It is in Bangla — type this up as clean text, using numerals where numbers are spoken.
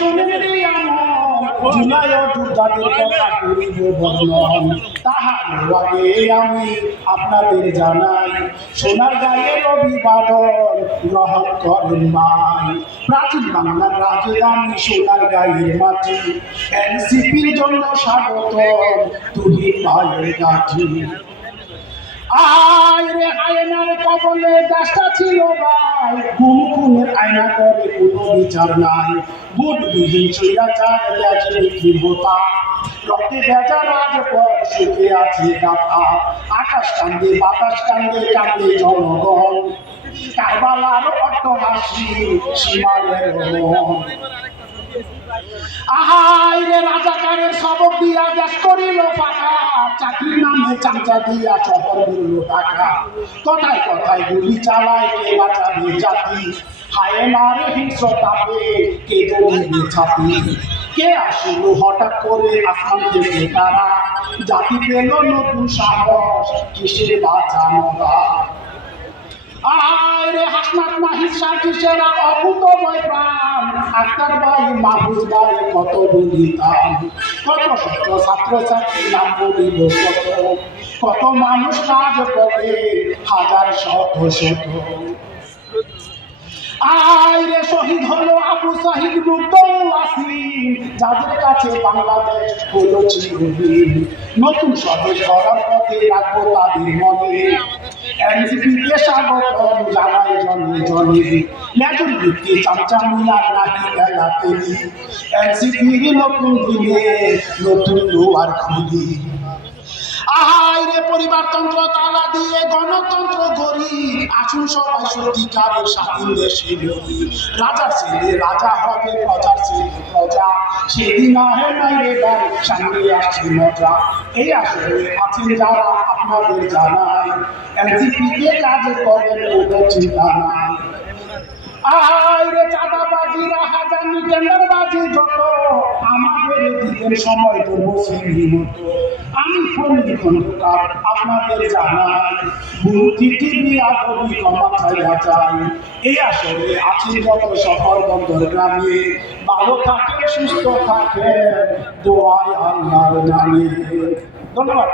শোনেন রে আমার জুলাই ও যোদ্ধাদের কথা করিব বর্ণন। তাহার আগে আমি আপনাদের জানাই সোনার গায়ের অভিবাদন গ্রহণ করেন মাই। প্রাচীন বাংলার রাজধানী সোনার গায়ের মাটি, এনসিপির জন্য স্বাগত তুমি পায়ের কাঠি। আরে আয়নার কবলে দেশটা ছিল ভাই, খুনের আয়না করে কোনো বিচার নাই। বুটবিহীন স্বৈরাচার দেশ বিক্রি হতা, রক্তে ভেজা রাজপথ শুকে আছে গাথা। আকাশ কান্দে বাতাস কান্দে কান্দে জনগণ, কারবালার অট্টহাসি সীমারের রোমন। আহাইরে রাজাকারের সবক দিয়া দেশ করিল ফাঁকা, চাকরির নামে চামচা দিয়া শহর বলল টাকা। কথায় কথায় গুলি চালায় কে বাঁচাবে জাতি, হায়নার হিংস্রতাপে কে দৌড়িবে ছাতি। কে আসিল হঠাৎ করে আসমান থেকে তারা, জাতি পেল নতুন সাহস কিসের বাঁচানো। আরে হাসনাত মাহির সার্জিসেরা অকুত ভয় প্রাণ, আক্তার ভাই মাহফুজ ভাই কত বলিতাম। কত শত ছাত্র ছাত্রী নাম বলিব কত, কত মানুষ কাজ করে হাজার শত শত। আরে শহীদ হলো আবু সাহিদ মুগ্ধ আসিম, যাদের কাছে বাংলাদেশ হলো চিরদিন। নতুন স্বদেশ গড়ার পথে রাখবো তাদের মনে, এনসিপিকে স্বাগতম জানাই জনে জনে। ন্যায্যের ভিত্তি চামচামিয়ার নাকি খেলাতেনি, এনসিপির নতুন দিনে নতুন দুয়ার খুলি। আহাইরে পরিবারতন্ত্র তালা দিয়ে গণতন্ত্র গড়ি, আসুন সবাই সত্যিকারের স্বাধীন দেশে গড়ি। রাজার ছেলে রাজা হবে, প্রজার ছেলে প্রজা, সেদিন আহে নাই রে ভাই সামনে আসছে মজা। এই আসলে আছেন যারা আপনাদের জানাই, এনসিপিতে কাজ করেন কোনো চিন্তা নাই। আহাইরে চাঁদাবাজি রাহাজানি টেন্ডারবাজি যত, আমাদের দিকের সময় করবো সিংহী মতো। আমি প্রণীত খন্দকার আপনাদের জানাই, বুদ্ধি টিভি আদবি ক্ষমা চাইয়া চাই। এই আসলে আছেন যত শহর বন্দর গ্রামে, ভালো থাকে সুস্থ থাকে দোয়াই আল্লাহর নামে। ধন্যবাদ।